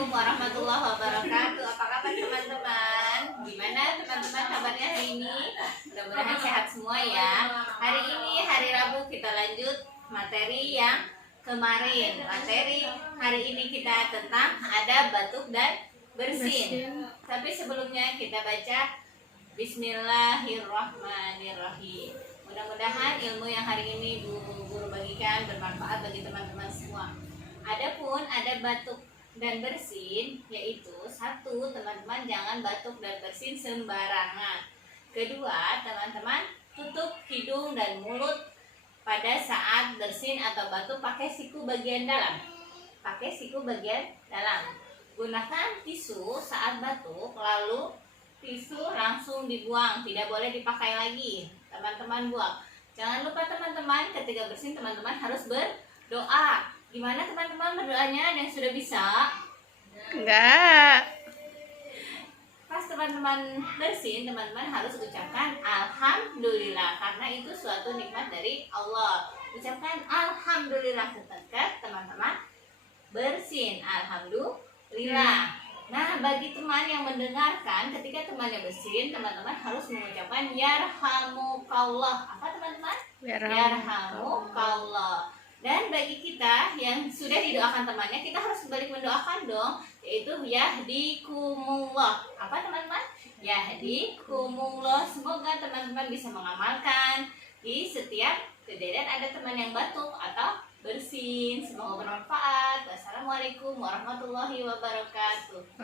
Assalamualaikum warahmatullahi wabarakatuh. Apa kabar teman-teman? Gimana teman-teman kabarnya hari ini? Mudah-mudahan sehat semua ya. Hari ini hari Rabu kita lanjut materi yang kemarin. Materi hari ini kita tentang adab batuk dan bersin. Tapi sebelumnya kita baca Bismillahirrahmanirrahim. Mudah-mudahan ilmu yang hari ini guru bagikan bermanfaat bagi teman-teman semua. Adapun ada batuk dan bersin, yaitu satu, teman-teman jangan batuk dan bersin sembarangan. Kedua, teman-teman tutup hidung dan mulut pada saat bersin atau batuk pakai siku bagian dalam. Pakai siku bagian dalam. Gunakan tisu saat batuk, lalu tisu langsung dibuang, tidak boleh dipakai lagi. Teman-teman buang. Jangan lupa teman-teman ketika bersin teman-teman harus berdoa. Gimana teman-teman berdoanya? Ada yang sudah bisa? Enggak. Pas teman-teman bersin, teman-teman harus ucapkan Alhamdulillah, karena itu suatu nikmat dari Allah. Ucapkan Alhamdulillah ketika teman-teman bersin. Alhamdulillah. Nah, bagi teman yang mendengarkan, ketika temannya bersin, teman-teman harus mengucapkan Yarhamukallah. Apa teman-teman? Yarhamukallah. Dan bagi kita yang sudah didoakan temannya, kita harus balik mendoakan dong, yaitu Yahdikumullah. Apa teman-teman? Yahdikumullah. Semoga teman-teman bisa mengamalkan di setiap kejadian ada teman yang batuk atau bersin. Semoga bermanfaat. Wassalamualaikum warahmatullahi wabarakatuh.